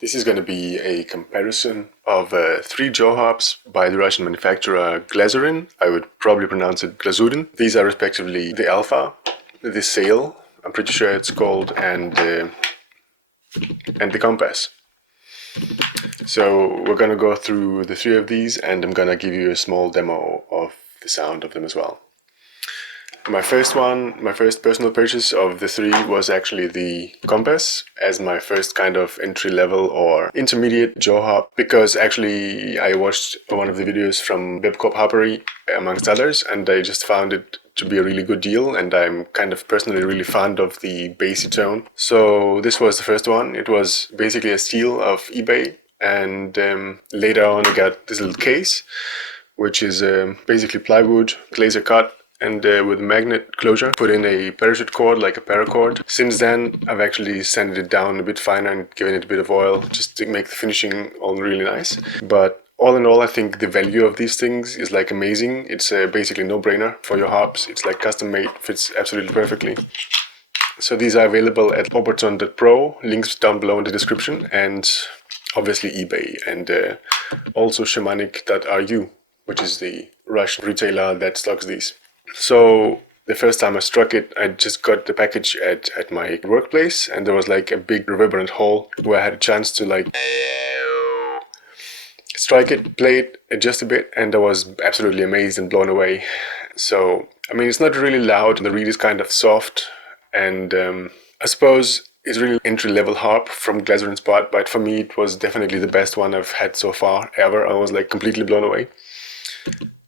This is going to be a comparison of 3 jaw harps by the Russian manufacturer Glazyrin. I would probably pronounce it Glazyrin. These are respectively the Alpha, the Sail, I'm pretty sure it's called, and the Compass. So we're going to go through the 3 of these, and I'm going to give you a small demo of the sound of them as well. My first personal purchase of the 3 was actually the Compass as my first kind of entry level or intermediate jaw harp, because actually I watched one of the videos from Webcorp Harpery amongst others, and I just found it to be a really good deal, and I'm kind of personally really fond of the bassy tone. So this was the first one. It was basically a steal of eBay, and later on I got this little case, which is basically plywood, laser cut, and with magnet closure, put in a parachute cord, like a paracord. Since then, I've actually sanded it down a bit finer and given it a bit of oil just to make the finishing all really nice. But all in all, I think the value of these things is like amazing. It's basically no-brainer for your harps. It's like custom made, fits absolutely perfectly. So these are available at oberton.pro, links down below in the description, and obviously eBay, and also shamanic.ru, which is the Russian retailer that stocks these. So the first time I struck it, I just got the package at my workplace, and there was like a big reverberant hole where I had a chance to like strike it, play it, adjust a bit, and I was absolutely amazed and blown away. So, I mean, it's not really loud, the reed is kind of soft, and I suppose it's really entry-level harp from Glazyrin's part, but for me it was definitely the best one I've had so far, ever. I was like completely blown away.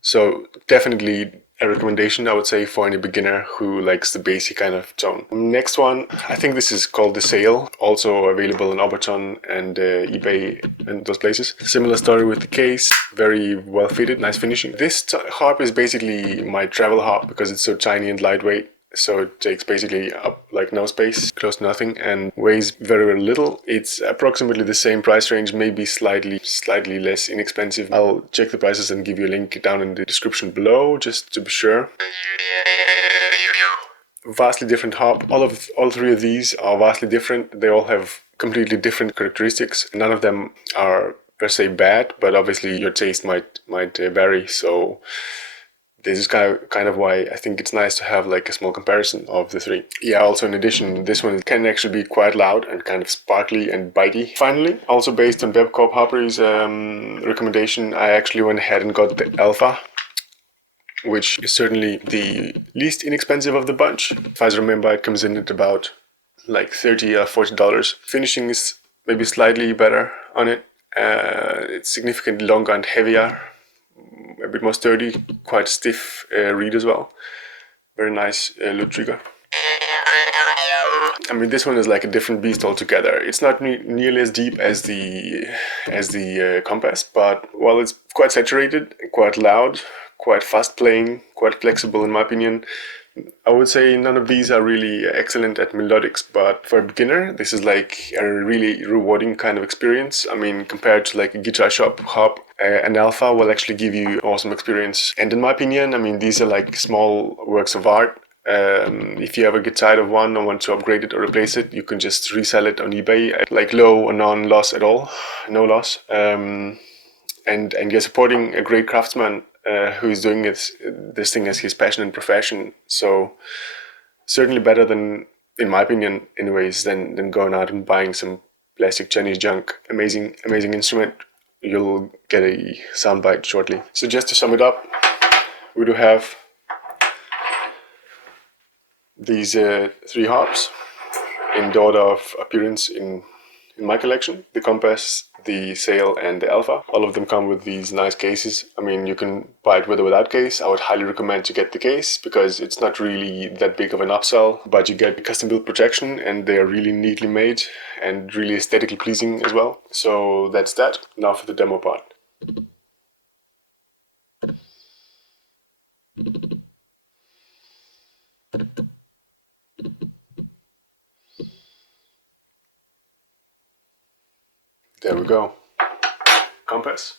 So definitely a recommendation, I would say, for any beginner who likes the bassy kind of tone. Next one, I think this is called the Sail, also available on Oberton and eBay and those places. Similar story with the case, very well fitted, nice finishing. This harp is basically my travel harp because it's so tiny and lightweight. So it takes basically up like no space, close to nothing, and weighs very, very little. It's approximately the same price range, maybe slightly less inexpensive. I'll check the prices and give you a link down in the description below, just to be sure. Vastly different harp. All 3 of these are vastly different. They all have completely different characteristics. None of them are per se bad, but obviously your taste might vary. So this is kind of why I think it's nice to have like a small comparison of the 3. Yeah, also in addition, this one can actually be quite loud and kind of sparkly and bitey. Finally, also based on Webcorp Harpery's recommendation, I actually went ahead and got the Alpha, which is certainly the least inexpensive of the bunch. If I remember, it comes in at about like $30 or $40. Finishing is maybe slightly better on it. It's significantly longer and heavier, a bit more sturdy, quite stiff reed as well. Very nice lute trigger. I mean, this one is like a different beast altogether. It's not nearly as deep as the Compass, but well, it's quite saturated, quite loud, quite fast playing, quite flexible in my opinion. I would say none of these are really excellent at melodics, but for a beginner, this is like a really rewarding kind of experience. I mean, compared to like a guitar shop harp, an Alpha will actually give you awesome experience. And in my opinion, I mean, these are like small works of art. If you ever get tired of one or want to upgrade it or replace it, you can just resell it on eBay at like low or non-loss at all, no loss. And you're supporting a great craftsman who is doing this thing as his passion and profession. So certainly better than, in my opinion anyways, than going out and buying some plastic Chinese junk. Amazing instrument. You'll get a soundbite shortly. So just to sum it up, we do have these 3 harps in the order of appearance in my collection: the Compass, the Sail, and the Alpha. All of them come with these nice cases. I mean, you can buy it with or without case. I would highly recommend to get the case because it's not really that big of an upsell, but you get custom built protection, and they are really neatly made and really aesthetically pleasing as well. So that's that. Now for the demo part. There we go. Compass.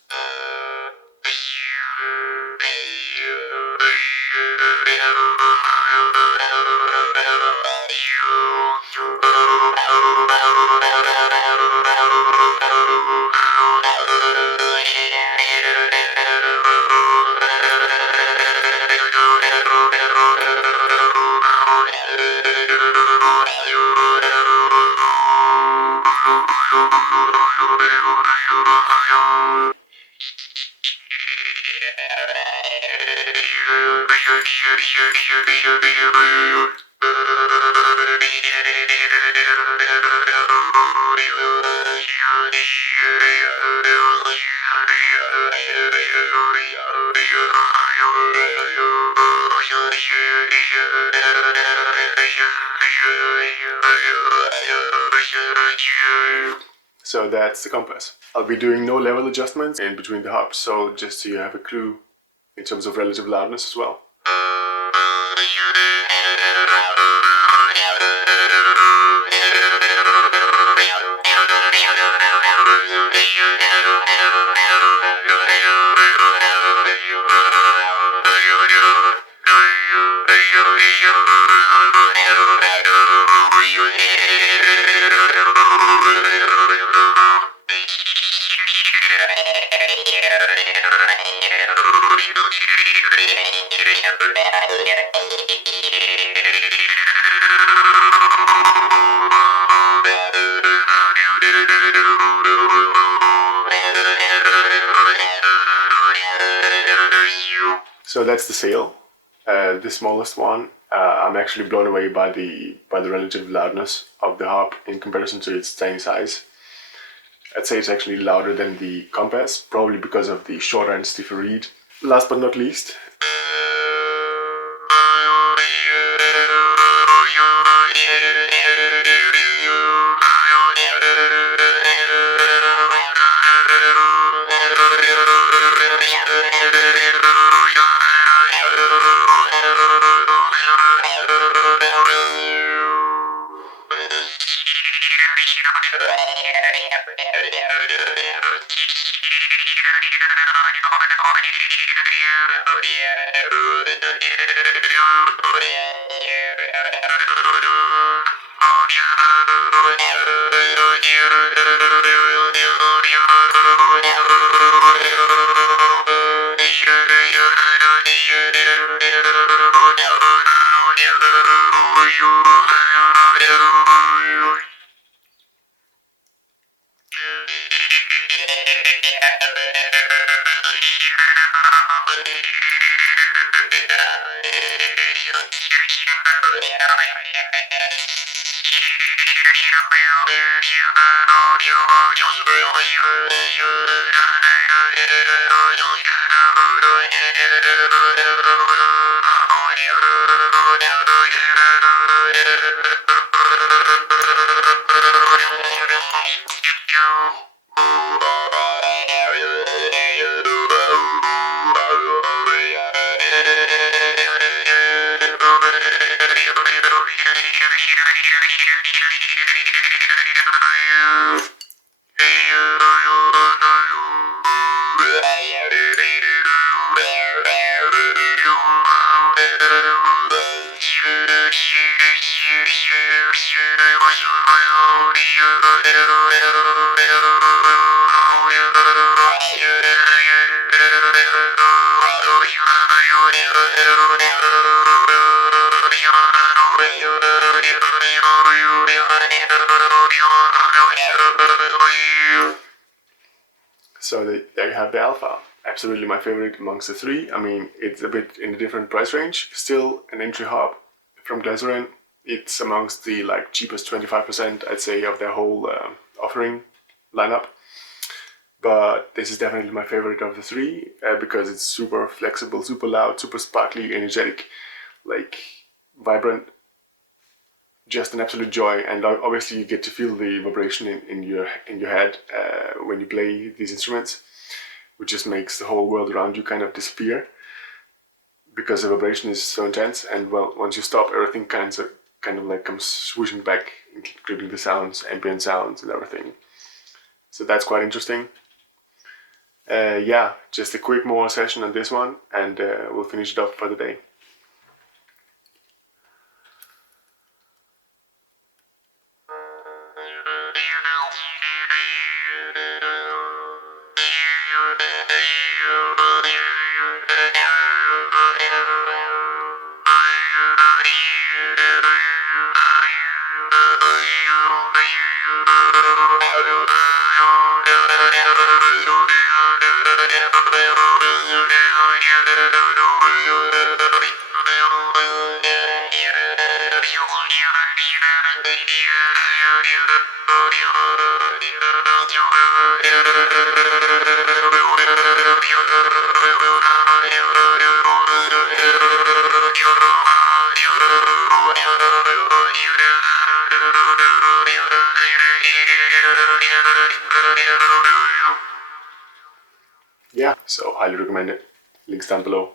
So that's the compass. I'll be doing no level adjustments in between the harps, so just so you have a clue in terms of relative loudness as well. So that's the sail, the smallest one. I'm actually blown away by the relative loudness of the harp in comparison to its tiny size. I'd say it's actually louder than the compass, probably because of the shorter and stiffer reed. Last but not least, so there you have the Alpha. Absolutely my favorite amongst the three. I mean, it's a bit in a different price range. Still an entry harp from Glazyrin. It's amongst the like cheapest 25%, I'd say, of their whole offering lineup. But this is definitely my favorite of the three because it's super flexible, super loud, super sparkly, energetic, like vibrant. Just an absolute joy, and obviously you get to feel the vibration in your head when you play these instruments, which just makes the whole world around you kind of disappear because the vibration is so intense. And well, once you stop, everything kind of like comes swooshing back, including the sounds, ambient sounds, and everything. So that's quite interesting. Yeah, just a quick more session on this one, and we'll finish it off for the day. Yeah, so highly recommend it. Links down below.